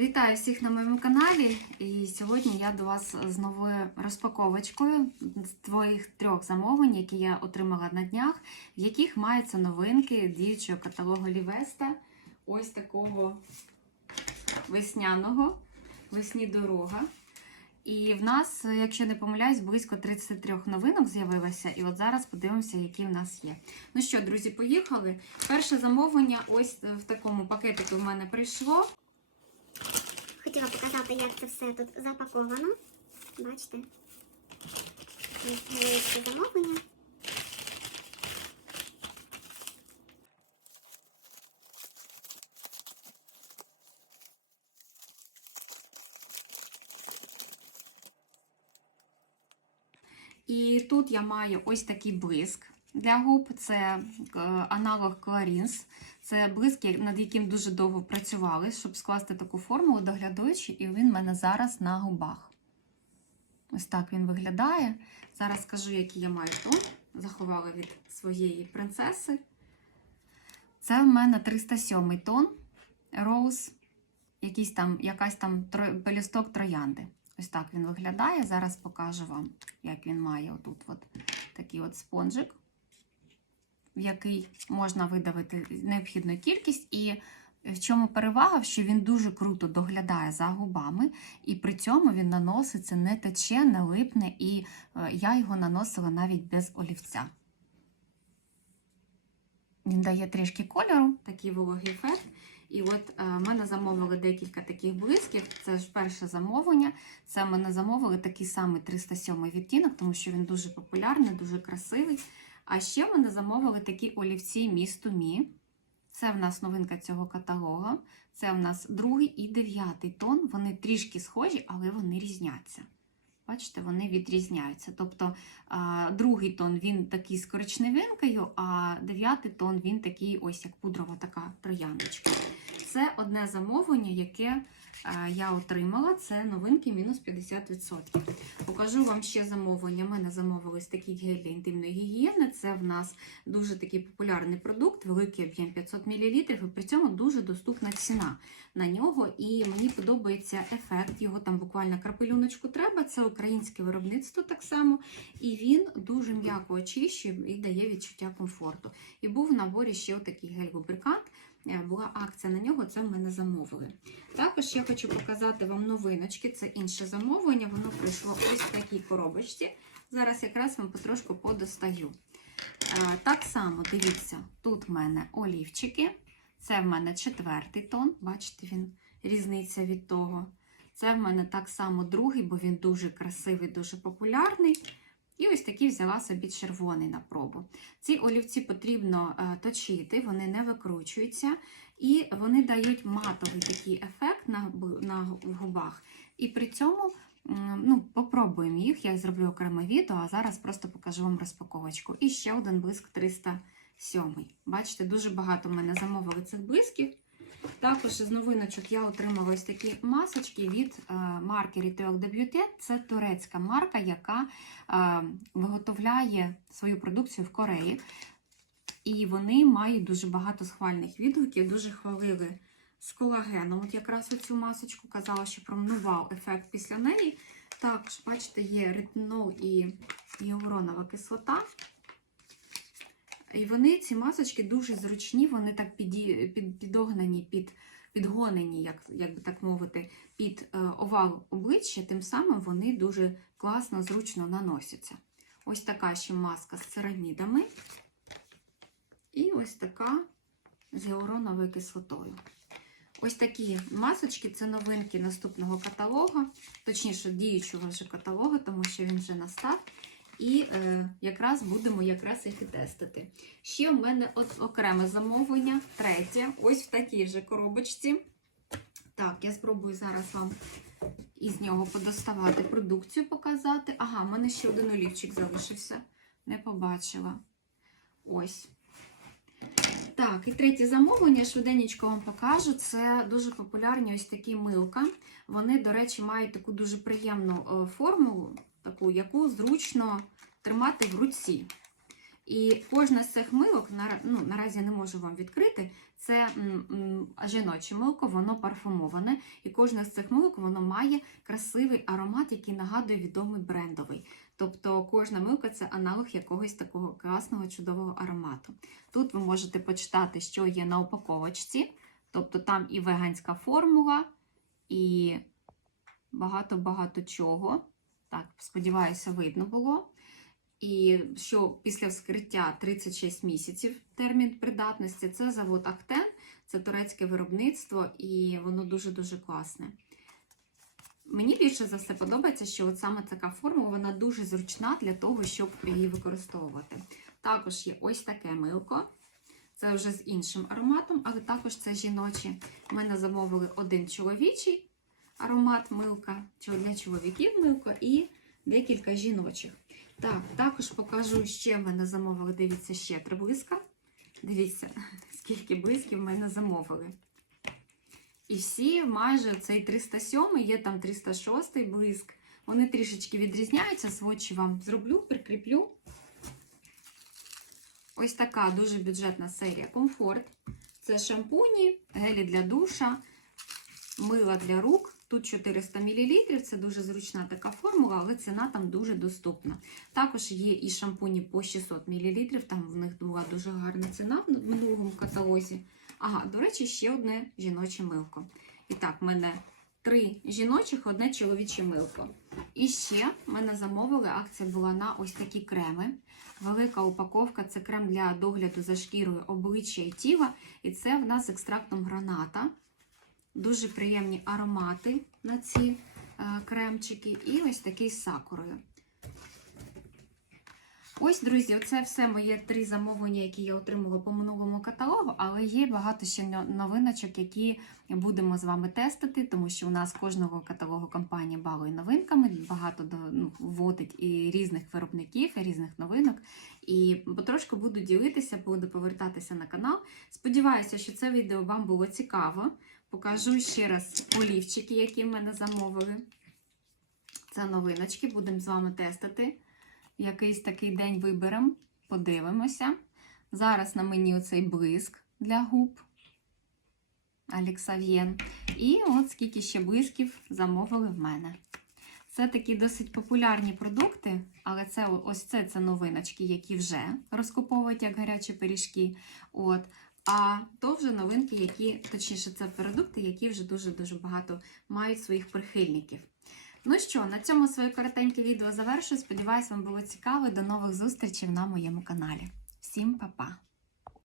Вітаю всіх на моєму каналі. І сьогодні я до вас з новою розпаковочкою з твоїх трьох замовлень, які я отримала на днях, в яких маються новинки діючого каталогу Лівеста. Ось такого весняного, весні дорога. І в нас, якщо не помиляюсь, близько 33 новинок з'явилося. І от зараз подивимося, які в нас є. Ну що, друзі, поїхали. Перше замовлення ось в такому пакетику в мене прийшло. Хотіла показати, як це все тут запаковано. Бачите? Ось невеличке замовлення. І тут я маю ось такий блиск для губ. Це е, аналог Clarins. Це блиск, я- над яким дуже довго працювали, щоб скласти таку формулу доглядуючи, і він в мене зараз на губах. Ось так він виглядає. Зараз скажу, який я маю тон. Заховала від своєї принцеси. Це в мене 307 тон Rose, якийсь там, якась там пелюсток троянди. Ось так він виглядає. Зараз покажу вам, як він має отут от такий от спонжик, в який можна видавити необхідну кількість. І в чому перевага, що він дуже круто доглядає за губами, і при цьому він наноситься, не тече, не липне, і е, я його наносила навіть без олівця. Він дає трішки кольору, такий вологий ефект. І от е, мене замовили декілька таких блисків. Це ж перше замовлення. Це мене замовили такий самий 307 відтінок, тому що він дуже популярний, дуже красивий. А ще в мене замовили такі олівці місту Мі. Це в нас новинка цього каталогу. Це в нас другий і дев'ятий тон. Вони трішки схожі, але вони різняться. Бачите, вони відрізняються. Тобто другий тон він такий з коричневинкою, а дев'ятий тон він такий, ось як пудрова така трояндочка. Це одне замовлення, яке я отримала. Це новинки мінус 50%. Покажу вам ще замовлення. У мене замовились такі гель для інтимної гігієни. Це в нас дуже такий популярний продукт, великий об'єм 500 мл, і при цьому дуже доступна ціна на нього. І мені подобається ефект. Його там буквально крапелюночку треба. Це українське виробництво так само. І він дуже м'яко очищує і дає відчуття комфорту. І був в наборі ще отакий гель-лубрикант. Е, Була акція на нього, це в мене замовили. Також я хочу показати вам новиночки. Це інше замовлення. Воно прийшло ось в такій коробочці. Зараз якраз вам потрошку подостаю. Е, Так само, дивіться, тут в мене олівчики. Це в мене четвертий тон. Бачите, він різниця від того. Це в мене так само другий, бо він дуже красивий, дуже популярний. І ось такий взяла собі червоний на пробу. Ці олівці потрібно е, точити, вони не викручуються, і вони дають матовий такий ефект на, на губах. І при цьому ну, попробуємо їх. Я зроблю окреме відео, а зараз просто покажу вам розпаковочку. І ще один блиск 307. Бачите, дуже багато в мене замовили цих блисків. Також з новиночок я отримала ось такі масочки від е, марки Retail Debutant. Це турецька марка, яка е, виготовляє свою продукцію в Кореї. І вони мають дуже багато схвальних відгуків, дуже хвалили з колагеном. От якраз оцю масочку казала, що прям ну ефект після неї. Також, бачите, є ретинол і гіалуронова кислота. І вони, ці масочки, дуже зручні, вони так піді, під, підогнані, під, підгонені, як, як би так мовити, під е, овал обличчя, тим самим вони дуже класно, зручно наносяться. Ось така ще маска з церамідами. І ось така з гіалуроновою кислотою. Ось такі масочки це новинки наступного каталогу, точніше, діючого вже каталогу, тому що він вже настав. І е, якраз будемо якраз їх і тестити. Ще в мене от окреме замовлення, третє, ось в такій же коробочці. Так, я спробую зараз вам із нього подоставати продукцію, показати. Ага, в мене ще один олівчик залишився. Не побачила. Ось. Так, і третє замовлення, швиденько вам покажу. Це дуже популярні ось такі милка. Вони, до речі, мають таку дуже приємну е, форму, таку, яку зручно тримати в руці. І кожне з цих милок ну, наразі не можу вам відкрити. Це жіноче милко, воно парфумоване, і кожне з цих милок воно має красивий аромат, який нагадує відомий брендовий. Тобто кожна милка це аналог якогось такого класного чудового аромату. Тут ви можете почитати, що є на упаковочці, тобто там і веганська формула, і багато-багато чого. Так, сподіваюся, видно було. І що після вскриття 36 місяців термін придатності. Це завод Ахтен, це турецьке виробництво, і воно дуже-дуже класне. Мені більше за все подобається, що от саме така форма вона дуже зручна для того, щоб її використовувати. Також є ось таке милко. Це вже з іншим ароматом, але також це жіночі. У мене замовили один чоловічий аромат милка, для чоловіків милко, і декілька жіночих. Так, також покажу ще в мене замовили. Дивіться, ще три блиска. Дивіться, скільки блисків в мене замовили. І всі майже цей 307, є там 306 блиск. Вони трішечки відрізняються. Сводчі вам зроблю, прикріплю. Ось така дуже бюджетна серія Комфорт. Це шампуні, гелі для душа, мила для рук. Тут 400 мл, це дуже зручна така формула, але ціна там дуже доступна. Також є і шампуні по 600 мл, там в них була дуже гарна ціна в минулому каталозі. Ага, до речі, ще одне жіноче милко. І так, в мене три жіночих, одне чоловіче милко. І ще мене замовили, акція була на ось такі креми. Велика упаковка це крем для догляду за шкірою обличчя і тіла. І це в нас з екстрактом граната. Дуже приємні аромати на ці е, кремчики. І ось такий з сакурою. Ось, друзі, оце все моє три замовлення, які я отримала по минулому каталогу, але є багато ще новиночок, які будемо з вами тестити, тому що у нас кожного каталогу компанії балує новинками, багато ну, вводить і різних виробників, і різних новинок. І потрошку буду ділитися, буду повертатися на канал. Сподіваюся, що це відео вам було цікаво. Покажу ще раз олівчики, які в мене замовили. Це новиночки, будемо з вами тестити. Якийсь такий день виберемо, подивимося. Зараз на мені оцей блиск для губ Алексав'єн. І от скільки ще блисків замовили в мене. Це такі досить популярні продукти, але це ось це, це новиночки, які вже розкуповують як гарячі пиріжки. От. А то вже новинки, які, точніше, це продукти, які вже дуже-дуже багато мають своїх прихильників. Ну що, на цьому своє коротеньке відео завершую. Сподіваюсь, вам було цікаво. До нових зустрічей на моєму каналі. Всім па-па!